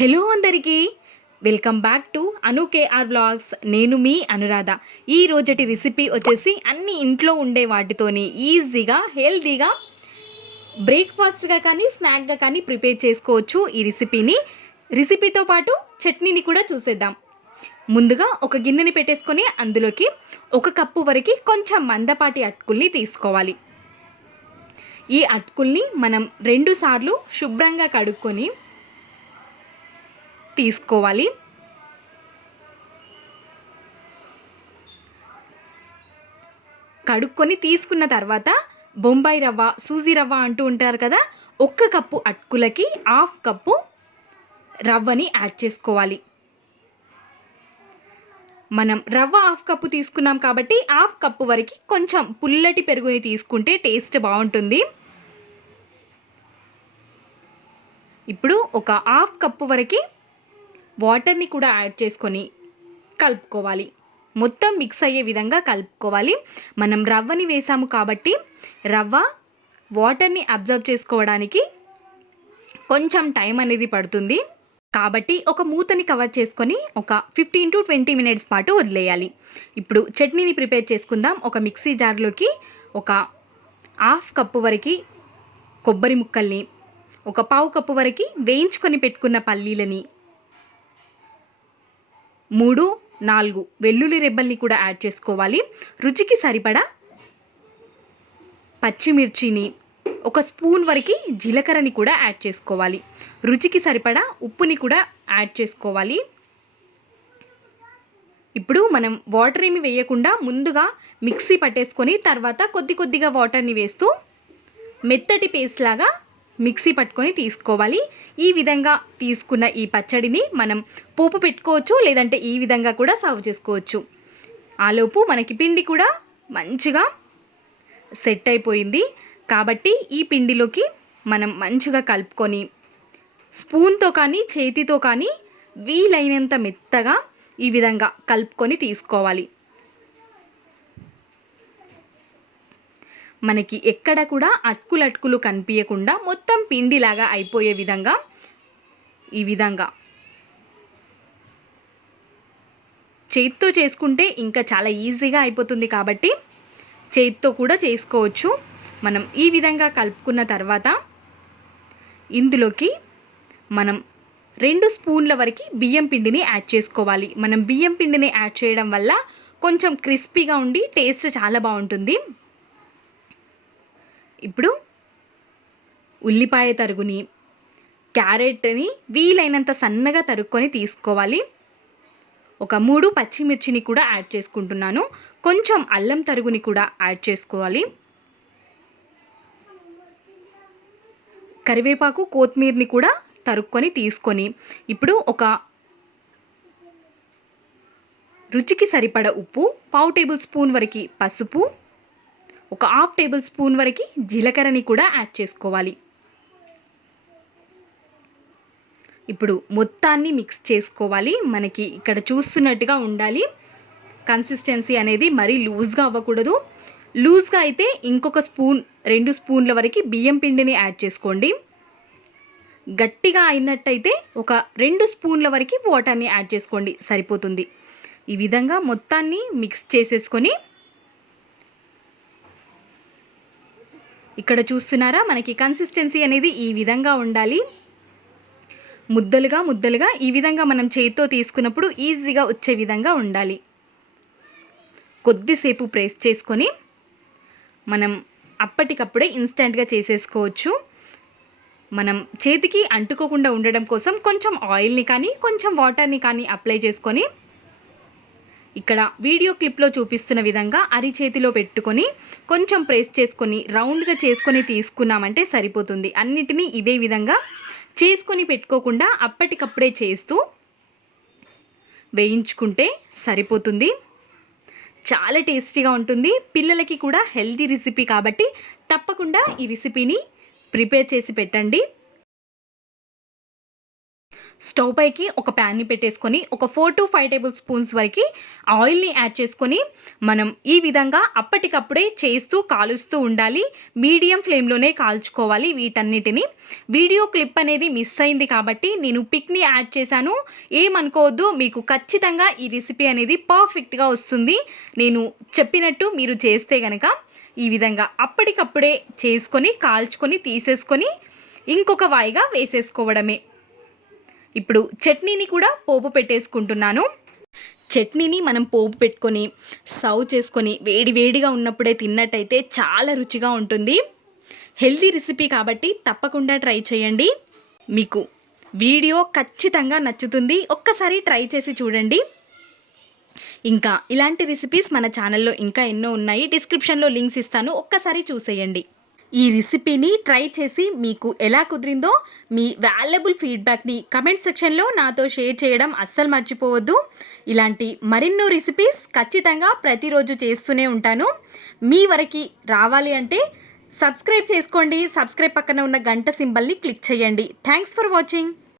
Hello అందరికీ welcome back to Anu KR vlogs. నేను మీ అనురాధ. ఈ రోజటి రెసిపీ వచ్చేసి అన్ని ఇంట్లో ఉండే వాటితోని ఈజీగా హెల్తీగా బ్రేక్ఫాస్ట్గా కానీ స్నాక్గా కానీ ప్రిపేర్ చేసుకోవచ్చు. ఈ రెసిపీతో పాటు చట్నీని కూడా చూసేద్దాం. ముందుగా ఒక గిన్నెని పెట్టేసుకొని అందులోకి 1 కప్పు వరకు కొంచెం మందపాటి అటుకుల్ని తీసుకోవాలి. ఈ అటుకుల్ని మనం 2 సార్లు శుభ్రంగా కడుక్కొని తీసుకోవాలి. కడుక్కొని తీసుకున్న తర్వాత బొంబాయి రవ్వ, సూజీ రవ్వ అంటూ ఉంటారు కదా, 1 కప్పు అటుకులకి 1/2 కప్పు రవ్వని యాడ్ చేసుకోవాలి. మనం రవ్వ 1/2 కప్పు తీసుకున్నాం కాబట్టి 1/2 కప్పు వరకు కొంచెం పుల్లటి పెరుగుని తీసుకుంటే టేస్ట్ బాగుంటుంది. ఇప్పుడు ఒక 1/2 కప్పు వరకు వాటర్ని కూడా యాడ్ చేసుకొని కలుపుకోవాలి. మొత్తం మిక్స్ అయ్యే విధంగా కలుపుకోవాలి. మనం రవ్వని వేసాము కాబట్టి రవ్వ వాటర్ని అబ్జర్వ్ చేసుకోవడానికి కొంచెం టైం అనేది పడుతుంది. కాబట్టి ఒక మూతని కవర్ చేసుకొని ఒక 15 to 20 మినిట్స్ పాటు వదిలేయాలి. ఇప్పుడు చట్నీని ప్రిపేర్ చేసుకుందాం. ఒక మిక్సీ జార్లోకి ఒక 1/2 కప్పు వరకు కొబ్బరి ముక్కల్ని, ఒక 1/4 కప్పు వరకు వేయించుకొని పెట్టుకున్న పల్లీలని, 3-4 వెల్లుల్లి రెబ్బల్ని కూడా యాడ్ చేసుకోవాలి. రుచికి సరిపడా పచ్చిమిర్చిని, 1 స్పూన్ వరకు జీలకర్రని కూడా యాడ్ చేసుకోవాలి. రుచికి సరిపడా ఉప్పుని కూడా యాడ్ చేసుకోవాలి. ఇప్పుడు మనం వాటర్ ఏమి వేయకుండా ముందుగా మిక్సీ పట్టేసుకొని తర్వాత కొద్దిగా వాటర్ని వేస్తూ మెత్తటి పేస్ట్ లాగా మిక్సీ పట్టుకొని తీసుకోవాలి. ఈ విధంగా తీసుకున్న ఈ పచ్చడిని మనం పోపు పెట్టుకోవచ్చు, లేదంటే ఈ విధంగా కూడా సర్వ్ చేసుకోవచ్చు. ఆలోపు మనకి పిండి కూడా మంచిగా సెట్ అయిపోయింది. కాబట్టి ఈ పిండిలోకి మనం మంచిగా కలుపుకొని స్పూన్తో కానీ చేతితో కానీ వీలైనంత మెత్తగా ఈ విధంగా కలుపుకొని తీసుకోవాలి. మనకి ఎక్కడ కూడా అటుకులు కనిపించకుండా మొత్తం పిండిలాగా అయిపోయే విధంగా ఈ విధంగా చేతితో చేసుకుంటే ఇంకా చాలా ఈజీగా అయిపోతుంది. కాబట్టి చేతితో కూడా చేసుకోవచ్చు. మనం ఈ విధంగా కలుపుకున్న తర్వాత ఇందులోకి మనం 2 స్పూన్ల వరకు బియ్యం పిండిని యాడ్ చేసుకోవాలి. మనం బియ్యం పిండిని యాడ్ చేయడం వల్ల కొంచెం క్రిస్పీగా ఉండి టేస్ట్ చాలా బాగుంటుంది. ఇప్పుడు ఉల్లిపాయ తరుగుని, క్యారెట్ని వీలైనంత సన్నగా తరుక్కొని తీసుకోవాలి. ఒక 3 పచ్చిమిర్చిని కూడా యాడ్ చేసుకుంటున్నాను. కొంచెం అల్లం తరుగుని కూడా యాడ్ చేసుకోవాలి. కరివేపాకు, కొత్తిమీరని కూడా తరుక్కొని తీసుకొని ఇప్పుడు ఒక రుచికి సరిపడ ఉప్పు, 1/2 టేబుల్ స్పూన్ వరకు పసుపు, ఒక 1/2 టేబుల్ స్పూన్ వరకు జీలకర్రని కూడా యాడ్ చేసుకోవాలి. ఇప్పుడు మొత్తాన్ని మిక్స్ చేసుకోవాలి. మనకి ఇక్కడ చూస్తున్నట్టుగా ఉండాలి. కన్సిస్టెన్సీ అనేది మరీ లూజ్గా అవ్వకూడదు. లూజ్గా అయితే ఇంకొక 2 స్పూన్ల వరకు బియ్యం పిండిని యాడ్ చేసుకోండి. గట్టిగా అయినట్టయితే ఒక 2 స్పూన్ల వరకు వాటర్ని యాడ్ చేసుకోండి, సరిపోతుంది. ఈ విధంగా మొత్తాన్ని మిక్స్ చేసేసుకొని ఇక్కడ చూస్తున్నారా, మనకి కన్సిస్టెన్సీ అనేది ఈ విధంగా ఉండాలి. ముద్దలుగా ఈ విధంగా మనం చేతితో తీసుకున్నప్పుడు ఈజీగా వచ్చే విధంగా ఉండాలి. కొద్దిసేపు ప్రెస్ చేసుకొని మనం అప్పటికప్పుడే ఇన్స్టెంట్గా చేసేసుకోవచ్చు. మనం చేతికి అంటుకోకుండా ఉండడం కోసం కొంచెం ఆయిల్ని కానీ కొంచెం వాటర్ని కానీ అప్లై చేసుకొని ఇక్కడ వీడియో క్లిప్లో చూపిస్తున్న విధంగా అరిచేతిలో పెట్టుకొని కొంచెం ప్రెస్ చేసుకొని రౌండ్గా చేసుకొని తీసుకున్నామంటే సరిపోతుంది. అన్నిటినీ ఇదే విధంగా చేసుకొని పెట్టుకోకుండా అప్పటికప్పుడే చేస్తూ వేయించుకుంటే సరిపోతుంది. చాలా టేస్టీగా ఉంటుంది. పిల్లలకి కూడా హెల్తీ రెసిపీ కాబట్టి తప్పకుండా ఈ రెసిపీని ప్రిపేర్ చేసి పెట్టండి. స్టవ్ పైకి ఒక ప్యాన్ని పెట్టేసుకొని ఒక 4 to 5 టేబుల్ స్పూన్స్ వరకు ఆయిల్ని యాడ్ చేసుకొని మనం ఈ విధంగా అప్పటికప్పుడే చేస్తూ కాలుస్తూ ఉండాలి. మీడియం ఫ్లేమ్లోనే కాల్చుకోవాలి వీటన్నిటిని. వీడియో క్లిప్ అనేది మిస్ అయింది కాబట్టి నేను పిక్ని యాడ్ చేశాను. ఏమనుకోవద్దు, మీకు ఖచ్చితంగా ఈ రెసిపీ అనేది పర్ఫెక్ట్గా వస్తుంది. నేను చెప్పినట్టు మీరు చేస్తే కనుక ఈ విధంగా అప్పటికప్పుడే చేసుకొని కాల్చుకొని తీసేసుకొని ఇంకొక వాయిగా వేసేసుకోవడమే. ఇప్పుడు చట్నీని కూడా పోపు పెట్టేసుకుంటున్నాను. చట్నీని మనం పోపు పెట్టుకొని సర్వ్ చేసుకొని వేడి వేడిగా ఉన్నప్పుడే తిన్నట్టయితే చాలా రుచిగా ఉంటుంది. హెల్దీ రెసిపీ కాబట్టి తప్పకుండా ట్రై చేయండి. మీకు వీడియో ఖచ్చితంగా నచ్చుతుంది. ఒక్కసారి ట్రై చేసి చూడండి. ఇంకా ఇలాంటి రెసిపీస్ మన ఛానల్లో ఇంకా ఎన్నో ఉన్నాయి. డిస్క్రిప్షన్లో లింక్స్ ఇస్తాను, ఒక్కసారి చూసేయండి. ఈ రెసిపీని ట్రై చేసి మీకు ఎలా కుదిరిందో మీ వాల్యుబుల్ ఫీడ్బ్యాక్ని కమెంట్ సెక్షన్లో నాతో షేర్ చేయడం అస్సలు మర్చిపోవద్దు. ఇలాంటి మరెన్నో రెసిపీస్ ఖచ్చితంగా ప్రతిరోజు చేస్తూనే ఉంటాను. మీ వరకు రావాలి అంటే సబ్స్క్రైబ్ చేసుకోండి. సబ్స్క్రైబ్ పక్కన ఉన్న గంట సింబల్ని క్లిక్ చేయండి. Thanks for watching.